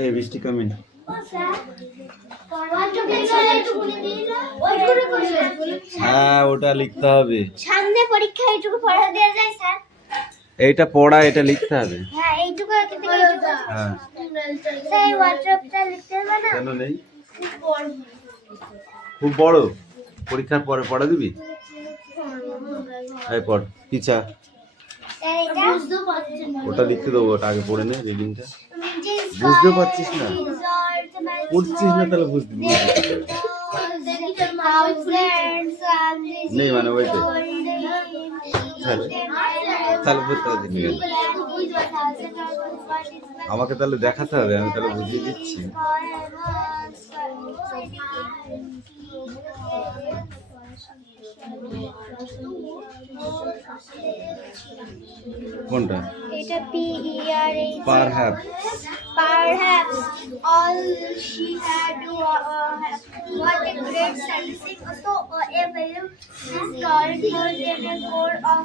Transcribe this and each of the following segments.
এই বৃষ্টি কামিন। হ্যাঁ ওটা লিখতে হবে। সামনে পরীক্ষা এইটুকু পড়া দেওয়া যায় স্যার? এইটা পড়া, এটা লিখতে হবে। হ্যাঁ এইটুকু কিন্তু এইটুকু। হ্যাঁ স্যার হোয়াটসঅ্যাপটা লিখতে হবে না? কেন নেই? খুব বড় পরীক্ষার পরে পড়া দিবি? এই পড় পিছা। ওটা লিখতে দেবো, ওটা আগে পড়ে নে রিডিংটা। বুঝতে পারছিস না? পড়ছিস না তাহলে বুঝতে নেই মানে ওইটাই তাহলে বুঝতে পারছিস না। আমাকে তাহলে দেখাতে হবে, আমি তাহলে বুঝিয়ে দিচ্ছি। কোনটা? এটা PERH Perhaps all she had what a great statistic so a value is called for the core of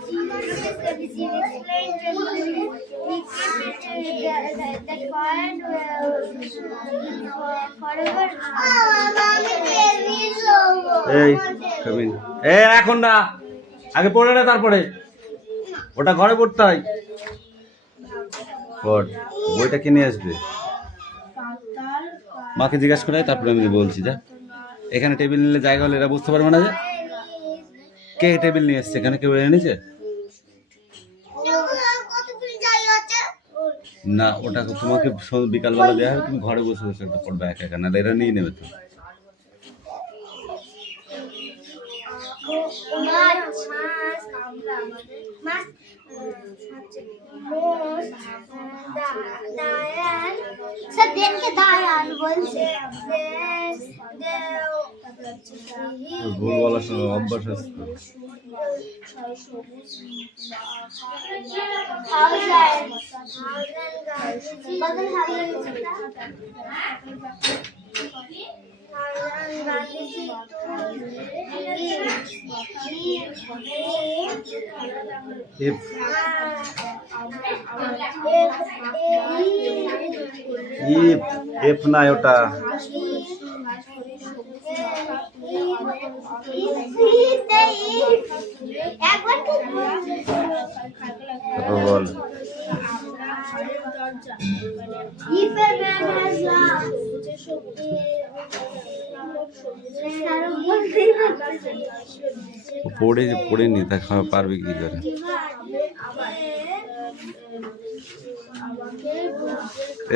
statistic explained regularly we keep it that point forever এই কামিন। এই এখন না, আগে পড়ে না তারপরে ওটা ঘরে পড়তে হয়। পড়, বইটা কিনে আসবে। মাকে জিজ্ঞাসা করে তারপরে আমি বলছি। যা, এখানে টেবিল নিলে জায়গা হলে এরা বুঝতে পারবে না যে কে টেবিল নিয়ে এসছে। এখানে কেউ এনেছে না? ওটা তোমাকে বিকালবেলা দেওয়া হবে, তুমি ঘরে বসে বসে একটা পড়বে একা একা, নাহলে এরা নিয়ে নেবে তো। ভুল বলার সময় অভ্যাস আছে। এফ না ওটা। বল পড়ে নি তা খাওয়া পারবে কি করে?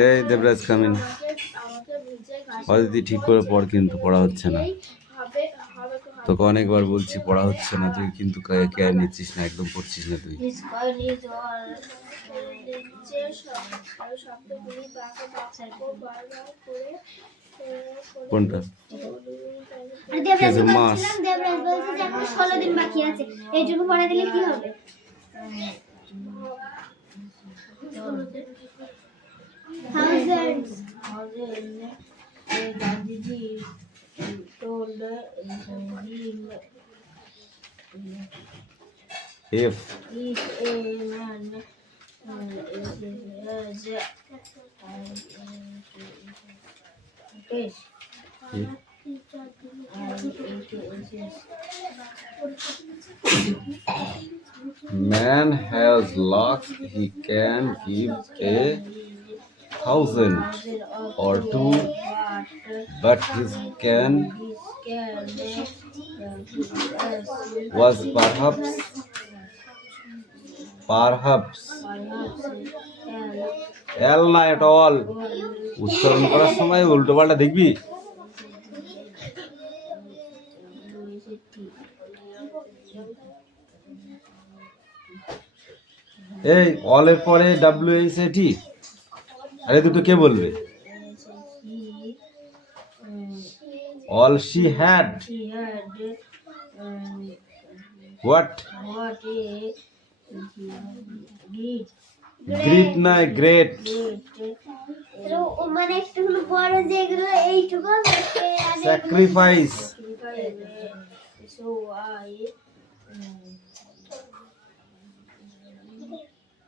এই দেবরাজ কামিন। অদিতি ঠিক করে পড়, কিন্তু পড়া হচ্ছে না। তোকে অনেকবার বলছি পড়া হচ্ছে না, তুই কিন্তু কেয়ার নিচ্ছিস না, একদম পড়ছিস না তুই। কোনটা? মাস 16 দিন বাকি আছে, এইটুকু পড়া দিলে কি হবে? If a man man has lost, he can give 1,000 or 2, but his can was perhaps L না at all। উচ্চারণ করার সময় উল্টো পাল্টা দেখবি। এই অলের পরে WHAT, আরে দুটো কে বলবে? all she had what great না গ্রেট। মানে একটু বড় যেগুলো এইটুকু স্যাক্রিফাইস।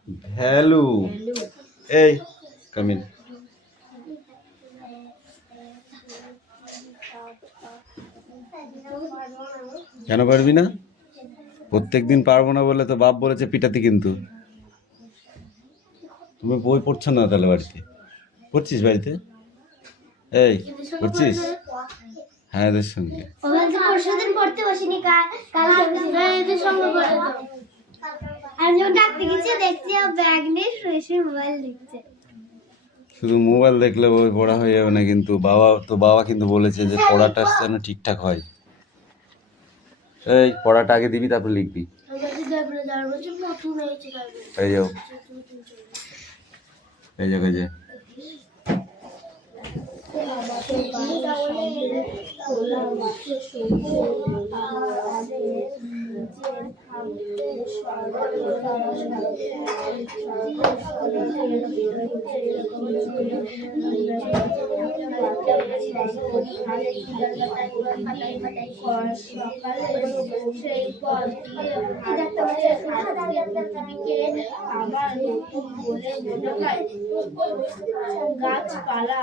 ভ্যালু। এই কামিন। কেন পারবি না? প্রত্যেকদিন পারবো না বলে তো বাপ বলেছে পিটাতে, কিন্তু তুমি বই পড়ছো না তাহলে বাড়িতে? পড়ছিস বাড়িতে? এই পড়ছিস? হ্যাঁ এদের সঙ্গে। পরশুদিন পড়তে বসিনি, কালকে সঙ্গে পড়ে। আমি যখন ডাকতে গেছি দেখছি ব্যাগ নিয়ে শুয়ে শুয়ে মোবাইল দেখছে। শুধু মোবাইল দেখলে বই পড়া হয়ে যাবে না, কিন্তু বাবা কিন্তু বলেছে যে পড়াটা যেন ঠিকঠাক হয়। এই পড়াটা আগে দিবি, তারপর লিখবি। এই যাও, এই জায়গায় যে গাছপালা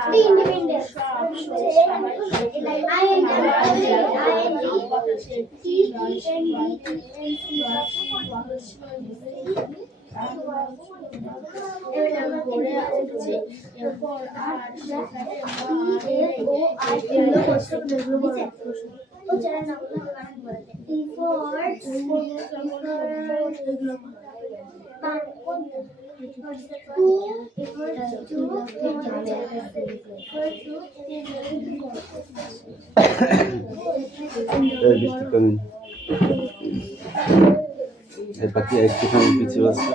পাখি একটুখানি পিছিয়ে বসছে।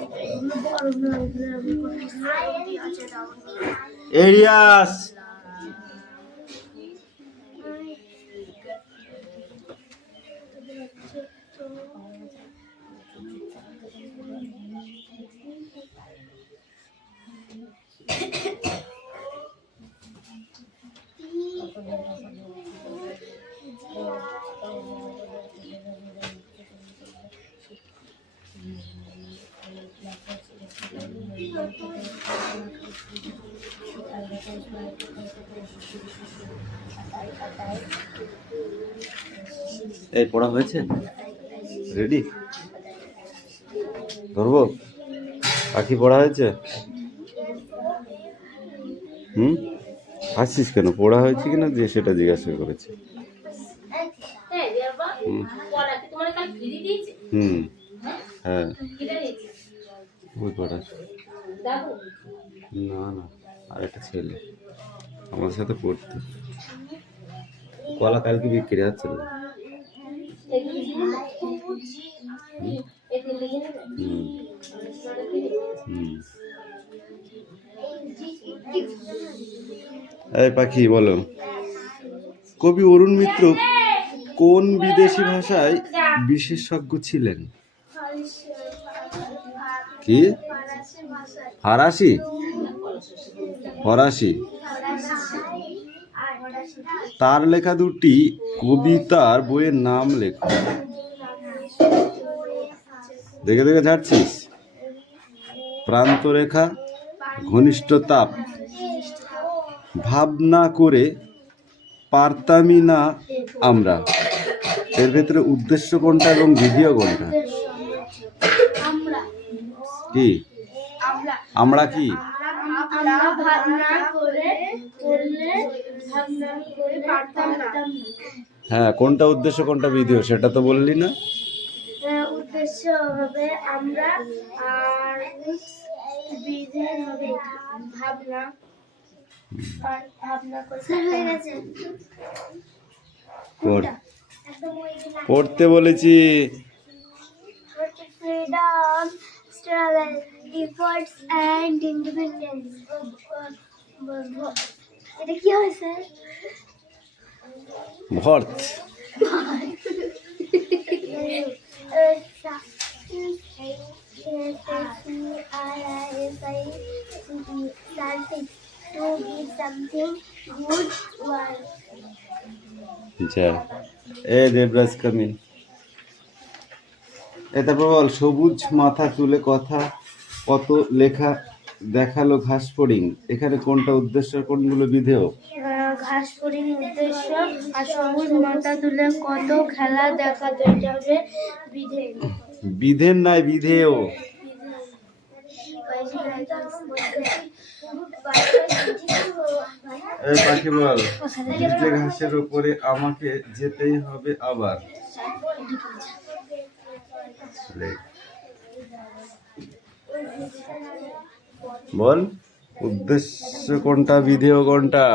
এরিয়াস এই পড়া হয়েছে? রেডি? ধরবো? পাখি পড়া হয়েছে? হাসছিস কেন? পড়া হয়েছে কিনা যে সেটা জিজ্ঞাসা করেছে। হ্যাঁ বই পড়া না না, আর একটা ছেলে আমার সাথে পড়তো। কলা কালকে বিক্রি হচ্ছে না। এই পাখি বলো, কবি অরুণ মিত্র কোন বিদেশি ভাষায় বিশেষজ্ঞ ছিলেন? কি? ফরাসি? ফরাসি। তার লেখা দুটি কবিতার বইয়ের নাম লেখো। দেখে দেখে ছাড়ছিস? প্রান্তরেখা, ঘনিষ্ঠ তাপ, ভাবনা করে পারতামই না আমরা। এর ভেতরে উদ্দেশ্য কোনটা এবং ভিডিও কোনটা? কি আমরা কি? হ্যাঁ, কোনটা উদ্দেশ্য কোনটা ভিডিও সেটা তো বললি না। উদ্দেশ্য হবে আমরা, আর বিধেয় হবে ভাবনা। পড়তে বলেছি। Freedom, struggle, efforts and independence. এটা কি হয়েছে? ভর্ত। দেবরাজ কামিল। তারপর বল, সবুজ মাথা চুলে কথা কত লেখা দেখালো ঘাস ফড়িং, এখানে কোনটা উদ্দেশ্য কোনগুলো বিধেয়? ঘাস ফড়িং উদ্দেশ্য, আর সবুজ মাথা তুলে কত খেলা দেখাতো, এটা হবে বিধে। বিধের নাই বিধেয়। এই পাখি বল, ভিজে ঘাসের উপরে আমাকে যেতেই হবে আবার। বল উদ্দেশ্য কোনটা বিধেয় কোনটা?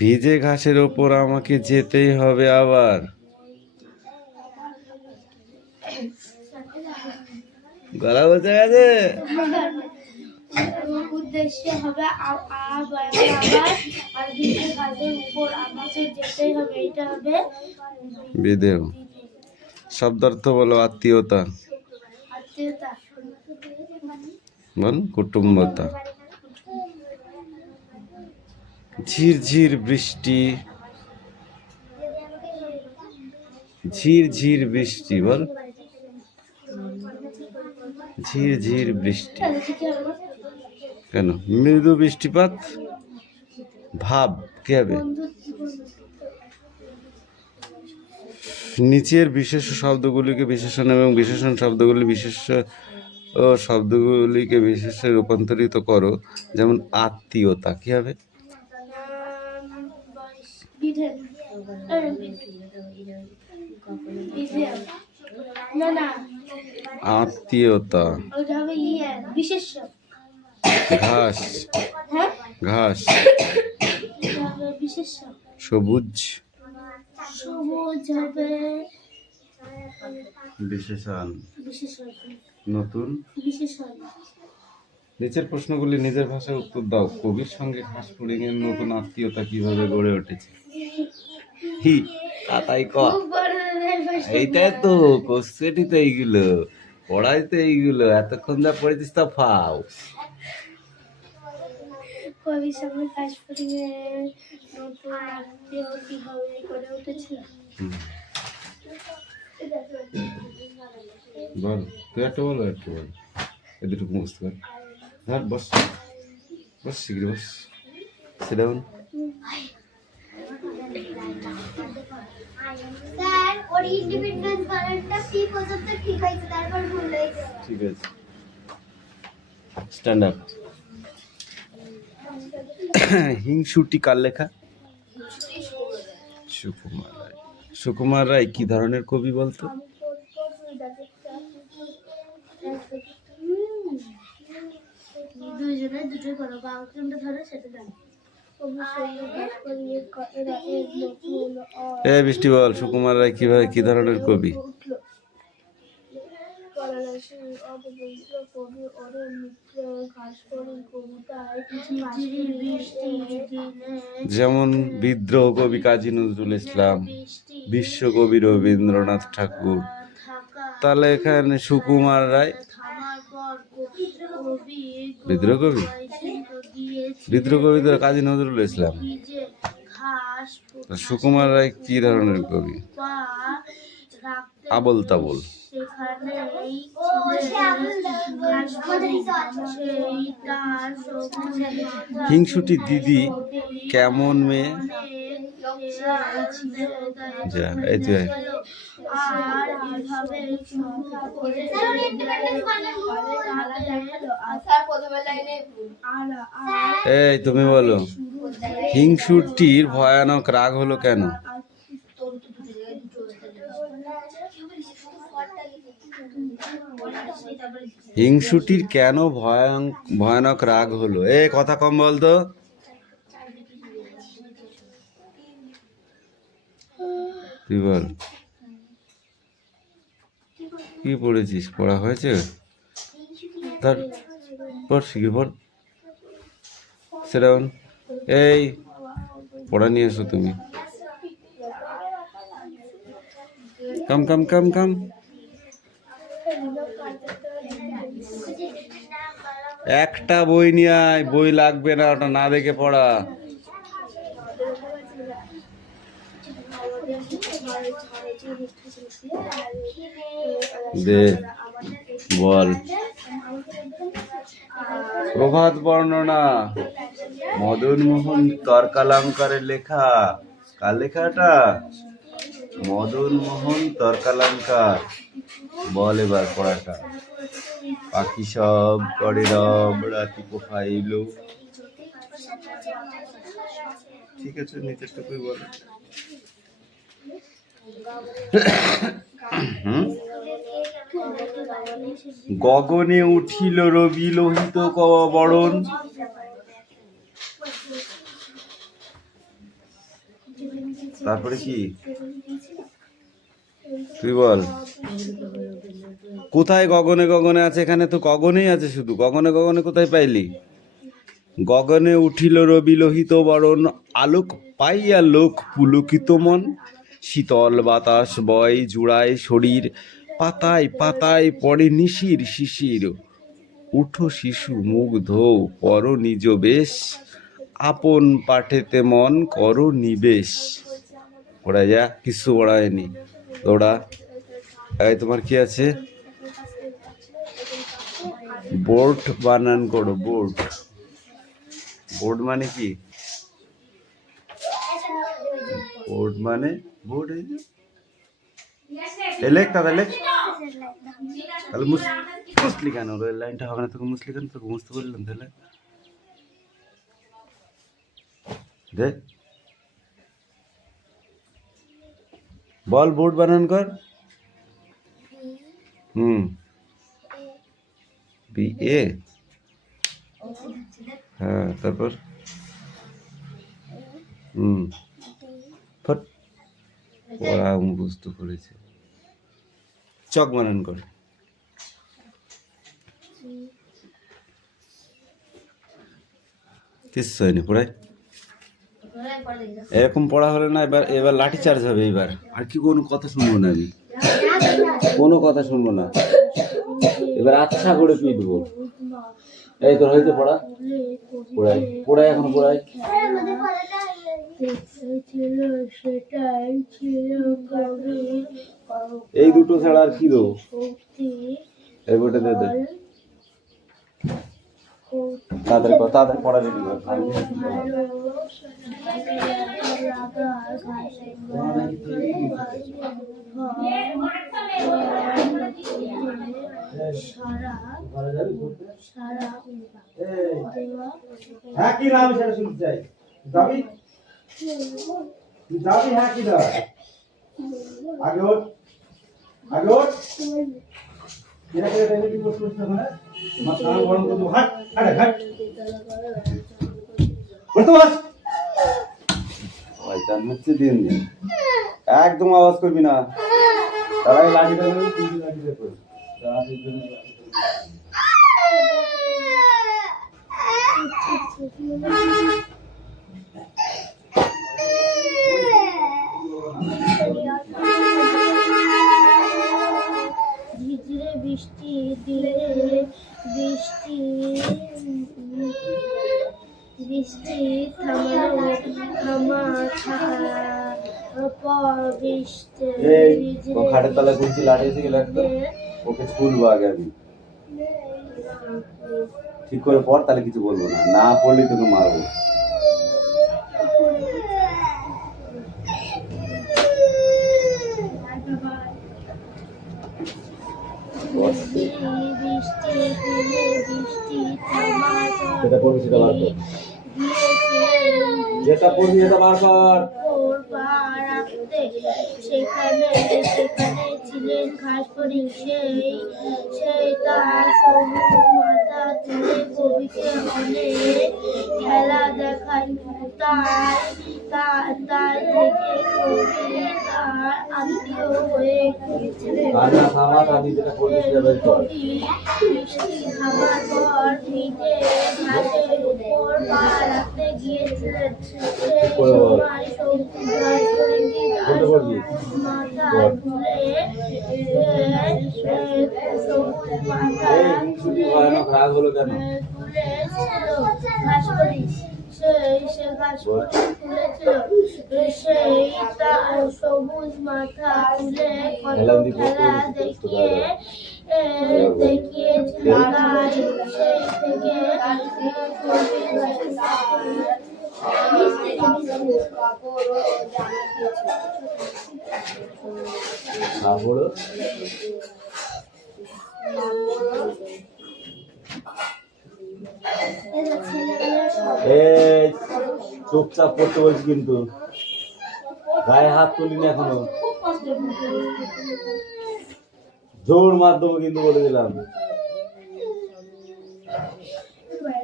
ভিজে ঘাসের ওপর আমাকে যেতেই হবে আবার। গলা বসে গেছে। উদ্দেশ্য হবে আবার, আর ভিজে ঘাসের উপর আমাকে যেতেই হবে, এটা হবে বিধেয়। শব্দার্থ বলো। আত্মীয়তা আত্মীয়তা, বল কুটুম্বতা। ঝিরঝির বৃষ্টি, ঝিরঝির বৃষ্টি বল। ঝিরঝির বৃষ্টি কেন? মৃদু বৃষ্টিপাত। ভাব কি হবে? নিচের বিশেষ শব্দগুলিকে বিশেষণ এবং বিশেষণ শব্দগুলি বিশেষ্য শব্দগুলিকে বিশেষে রূপান্তরিত করো। যেমন আত্মীয়তা কি হবে? বিধে। না না, আত্মীয়তা। ওটা হবে বিশেষ্য। ঘাস, হ্যাঁ, ঘাস। এটা হবে বিশেষ্য। সবুজ, সবুজ হবে বিশেষণ। বিশেষণ। নতুন বিশেষণ। নিচের প্রশ্নগুলি নিজের ভাষায় উত্তর দাও। কবির সঙ্গে ঘাস ফড়িং এর নতুন আত্মীয়তা কিভাবে গড়ে উঠেছে? হি তাই ক। এইটাই তো কোশ্চেনই তো এইগুলো, পড়াই তো এইগুলো, এতক্ষণ যা পড়েছিস তা ফাও। কবির সঙ্গে ঘাস ফড়িং এর নতুন আত্মীয় কিভাবে গড়ে উঠেছে? বল তুই একটা বল, একটু বল, এ দুটো মুখস্থ কর। ধর বস, বস শীঘ্র বস। Sit down. স্যার, ওর ইন্ডিপেন্ডেন্স বানানটা কি পর্যন্ত ঠিক হয়েছে, তারপর ভুল হয়েছে। ঠিক আছে, স্ট্যান্ড আপ। হিংসুটি কার লেখা? সুকুমার রায়। সুকুমার রায় কি ধরনের কবি বলতো? দুইজনে দুটোই করো, বাবা কোনটা ধরো সেটা জানো। এ বৃষ্টি বল, সুকুমার রায় কিভাবে কি ধরনের কবি? যেমন বিদ্রোহ কবি কাজী নজরুল ইসলাম, বিশ্বকবি রবীন্দ্রনাথ ঠাকুর। তাহলে এখানে সুকুমার রায় বিদ্রোহ কবি। বিদ্রোহ কবি তো কাজী নজরুল ইসলাম। সুকুমার রায় কি ধরনের কবি? আবল তাবল। হিংসুটি দিদি কেমন মেয়ে? যা এই তুই এই তুমি বলো, হিংসুটির ভয়ানক রাগ হলো কেন? হিংসুটির কেন ভয়ানক রাগ হলো? এ কথা কম বলতো। তুই বল কি পড়েছিস? পড়া হয়েছে? তার পর শিখে পড়। সেরাউন। এই পড়া নিয়ে এসো তুমি। কাম কাম কাম কাম। একটা বই নিয়ে আয়, বই লাগবে না, ওটা না দেখে পড়া। দে বল। প্রভাত বর্ণনা মদন মোহন তর্কালঙ্কারের লেখা। কার লেখাটা? মদন মোহন তর্কালঙ্কার। বল এবার পড়াটা। পাখি সব করে রব রাতি পোহাইল। ঠিক আছে, নিচেরটুকুই বল। গগনে উঠিল রবি লোহিত বরণ। তারপরে কি তুই বল? কোথায় গগনে গগনে আছে? এখানে তো গগনেই আছে শুধু। গগনে গগনে কোথায় পাইলি? গগনে উঠিল রবি লোহিত বরণ, আলোক পাইয়া লোক পুলকিত মন। শীতল বাতাস বয় জুড়ায় শরীর, পাতায় পাতায় পড়ে নিশির শিশির। উঠো শিশু মুখ ধো পর নিজ বেশ, আপন পাঠেতে মন করো নিবেশ। পড়া যা, কিছু পড়ায়নি। ওরা এই তোমার কি আছে? বোর্ড বানান করো। বোর্ড, বোর্ড মানে কি? বোর্ড মানে বোর্ড। লেখ তাহলে, লেখ তাহলে। মুসলি কেন? লাইনটা হবে না তোকে? মুসলি কেন? তোকে মুছতে বললাম তাহলে। দে বল, বোর্ড বানান কর। বি এ, হ্যাঁ, তারপর ফট পড়া মুখস্থ করেছে। চক বানান কর। কিচ্ছু হয়নি, পড়াই। এরকম পড়া হলে না, এবার এবার লাঠি চার্জ হবে। এবার আর কি কোনো কথা শুনবো না আমি, কোনো কথা শুনবো না। এবার আচ্ছা করে পিটবো। এই তোর হয়েছে পড়া? পড়াই, পড়াই, এখন পড়াই। এই দুটো ছাড়া আর কি দেবো? এই বইটা দে দে। তাড়াতাড়ি পড়া রেডি কর। হ্যাঁ কি নাম সেটা শুনতে চাই। যাবি? তুই যাবি? হ্যাঁ কি দা? আগে ওঠ, আগে ওঠ। এরা করে দেবে কি করছিস না? আমার সারা গরম করে দেবো। হাট হাট হাট। বলতো বস। ওই তার হচ্ছে দিন দিন একদম আওয়াজ করবি না। তারাই লাঠি দেবে, তুই লাঠি দেবে। ঝিঝিরে বৃষ্টি দিলে বৃষ্টি বৃষ্টি থামালো থামা পর বৃষ্টি খাটের তলায় ঘুরছি, লাঠি এসে গেলে একদম ওকে খুলবো আগে আমি। ঠিক করে পড়, তাহলে কিছু বলবো না। না পড়লে তোকে মারবো। যেটা পড়বি সেটা বার কর। যেটা পড়বি সেটা বার কর। সেখানে সেখানে ছিলেন ঘাস পরি, সেই তার সবুজ মাথা তুলে কবিকে অনেক খেলা দেখায়। তাই থেকে কবি তার আত্মীয় হয়ে গিয়েছিলেন। বৃষ্টি থামার পর নিজে ঘাসের উপর পা রাখতে গিয়েছিলেন। সেই সময় সবুজ ঘাস পরিটি তার মাথা তুলে সবুজ মাথা তুলে ঘাস পরি। সে ঘাস তুলেছিল, সেই তার সবুজ মাথা তুলে কত খেলা দেখিয়েছিল। তাই সেই থেকে এই চুপচাপ পড়তে বলছি, কিন্তু গায়ে হাত তুলিনি এখনো, জোর মাধ্যমে কিন্তু বলে দিলাম।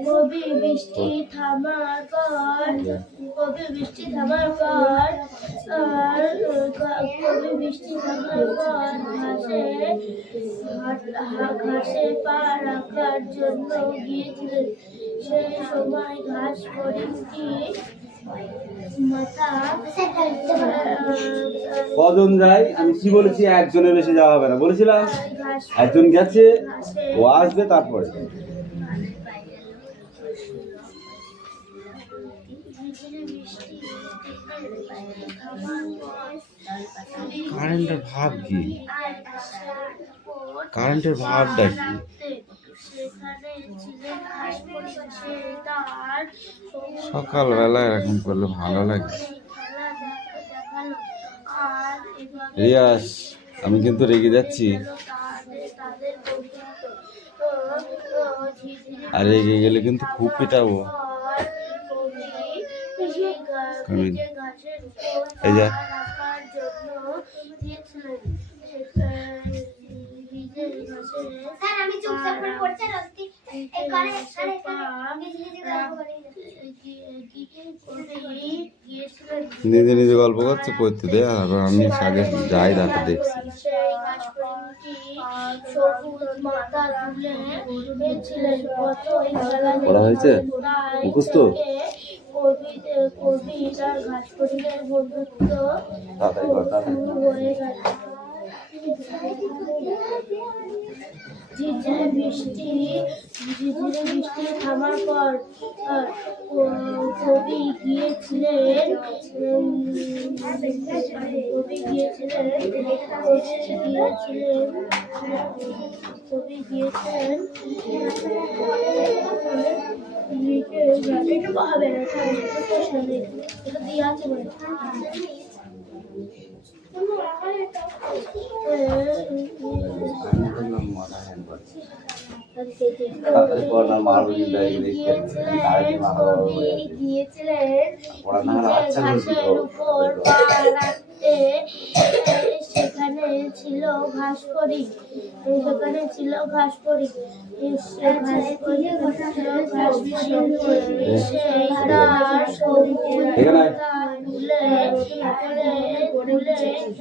কবি বৃষ্টি থামার পর কবি বৃষ্টি থামার পর ঘাসে পা রাখার জন্য গিয়েছিলেন। সেই সময় ঘাস ফড়িংটি মাথা কজন যায়? আমি কি বলেছি? একজনের বেশি যাওয়া হবে না বলেছিলাম। একজন গেছে, ও আসবে তারপরে। কারেন্টের ভাব কি? কারেন্টের ভাবটা কি? সকালবেলা এরকম করলে ভালো লাগে। রিয়াস, আমি কিন্তু রেগে যাচ্ছি, আর রেগে গেলে কিন্তু খুব পিটাবো। এই যা নিজে নিজে গল্প করছে, করতে দে, আর আমি আগে যাই, তাকে দেখছি। পড়া হয়েছে মুখস্থ? কবি তার ঘাস ফড়িংয়ের বন্ধুত্ব শুরু হয়ে গেল। ঝিরঝিরে বৃষ্টি থামার পর কবি গিয়েছিলেন সেখানে ছিল ঘাস ফড়িং।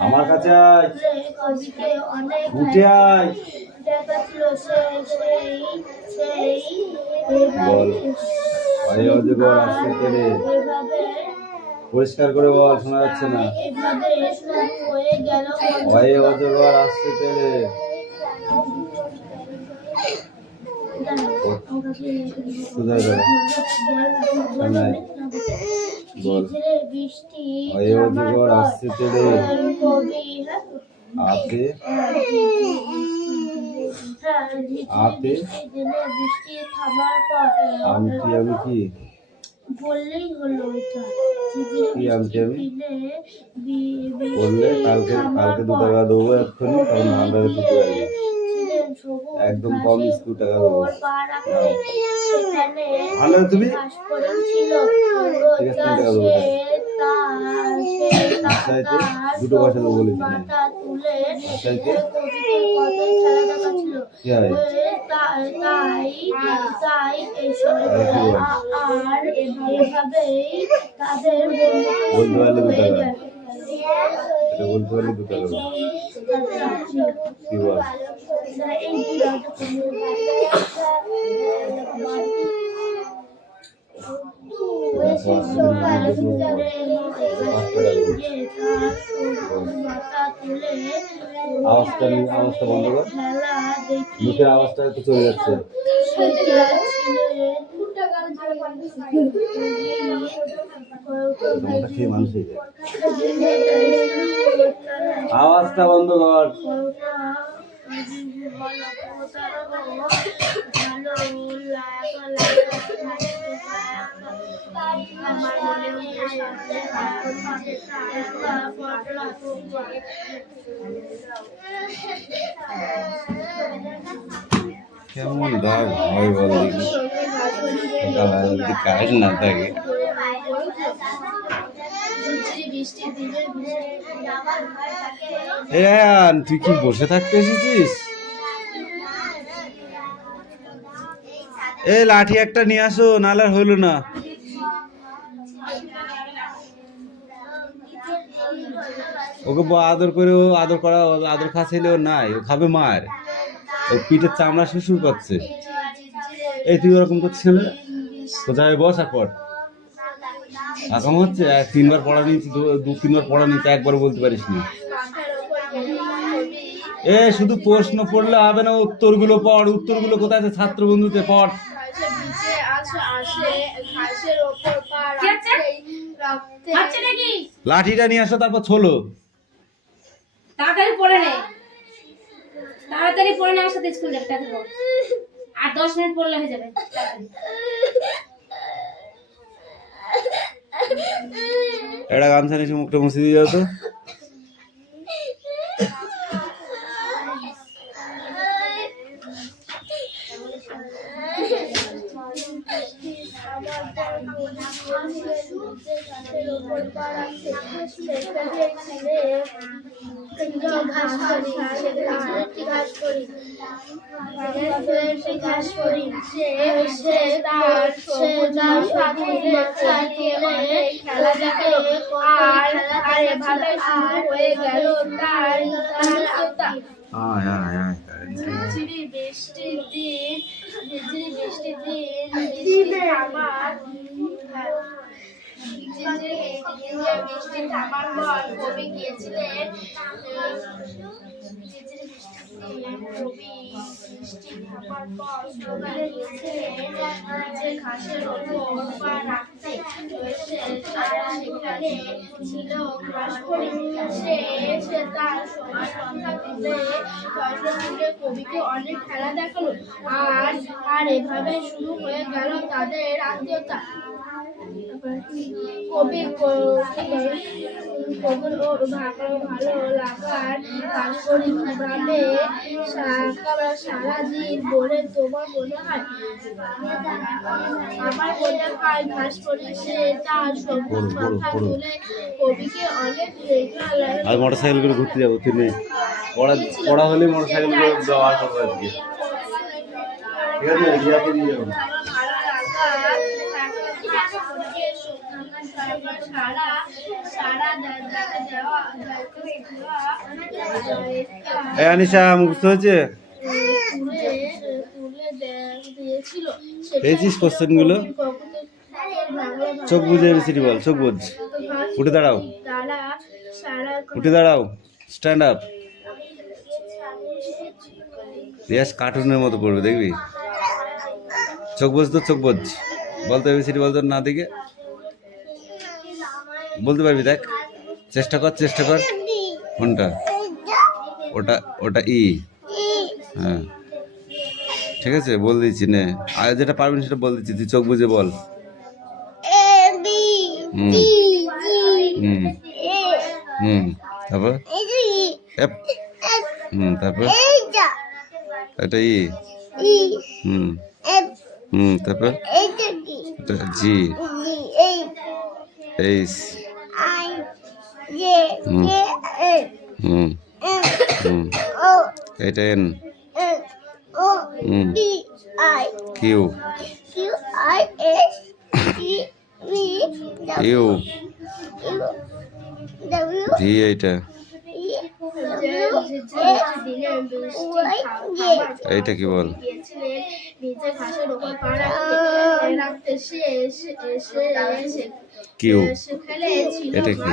আমার কাছে অনেক উঠে আয়, দেখাচ্ছিল। পরিষ্কার করে বল, শোনা যাচ্ছে না। ভয়ে অজগর আসছে তেলে। বৃষ্টি অজগর আসছে তেলে। আতে বৃষ্টি থামার পর আমি কি বললেই হলো, এটা বললে কালকে 2 টাকা দেবো এক্ষুনি, কারণ আমরা একদম কম 2 টাকা দেবো। তুমি দুটো পয়সা দেবো বলেছি, আর এভাবেই তাদের বলতে পারলে 2 টাকা, এটা বলতে পারলে 2 টাকা কি বল? আওয়াজটা বন্ধ কর, মুখের আওয়াজটা একটু চলে যাচ্ছে। আওয়াজটা বন্ধ কর। কেমন রাগ হয় বল দেখি, সকালবেলা যদি কাজ না থাকে। এ আয়ান, তুই কি বসে থাকতে এসেছিস? এ লাঠি একটা নিয়ে আসো, নাহলে আর হইলো না। ওকে আদর করে, ও আদর করা, আদর খাচ্ছিল নাই, ও খাবে মার। ওর পিঠের চামড়া শুশুর করছে। এই তুই ওরকম করছিস না, কোথায় বস আর পড়। এখন হচ্ছে 3বার পড়া নিয়েছি, 2-3বার পড়া নিয়েছি, একবার বলতে পারিস না। এ শুধু প্রশ্ন পড়লে হবে না, উত্তরগুলো পড়। উত্তরগুলো কোথায় আছে? ছাত্র বন্ধুতে পড়। লাঠিটা নিয়ে আসো, তারপর ছোলো। তাড়াতাড়ি পড়ে নে, তাড়াতাড়ি পড়ে নে, আমার সাথে স্কুল যাবে। আর 10 মিনিট পড়লে হয়ে যাবে। এটা গামছা নিয়ে মুখটা মুছে দিয়ে যাও তো। কবি গিয়েছিলেন ঘাসের ওপর পা রাখতে সেখানে ছিল ঘাস ফড়িং। সে তার সময় সন্ধ্যা দিলে কবিকে অনেক খেলা দেখালো। আর এভাবে শুরু হয়ে গেল তাদের আত্মীয়তা। কবির ভালো লাগার ঘাসফড়িং কিভাবে সারাদিন বলে তোমার মনে হয়? আমার মনে হয় ঘাসফড়িং সে তার সবুজ মাথা তুলে কবিকে অনেক আর মোটরসাইকেল করে ঘুরতে যাবো। তুই নেই, পড়া হলে মোটরসাইকেল করে যাওয়া করবো আজকে। ঠিক আছে, রিয়াকে নিয়ে যাবো। আনিশা মুখস্থ হয়েছে? পেয়েছিস কোশ্চেন গুলো? চোখ বুঝে এবিসিডি বল। চোখ বুঝ, উঠে দাঁড়াও, উঠে দাঁড়াও, স্ট্যান্ড আপ। রিয়াজ কার্টুনের মতো পড়বে, দেখবি। চোখ বুঝ তো, চোখ বুঝ বলতো, এবিসিডি বলতো না দেখে বলতে পারবি। দেখ, চেষ্টা কর, চেষ্টা কর। কোনটা? ওটা, ওটা ই। হ্যাঁ ঠিক আছে, বল দিচ্ছি নে। আর যেটা পারবি সেটা বল দিচ্ছি, তুই চোখ বুঝে বল। হুম হুম হুম তারপর তারপর এটা ই। হুম হুম তারপর জি, এইচ, হুম হুম এটা এন, কিউ, ইউ, ভি, এইটা এইটা কি বল? কিউ, এটা কি?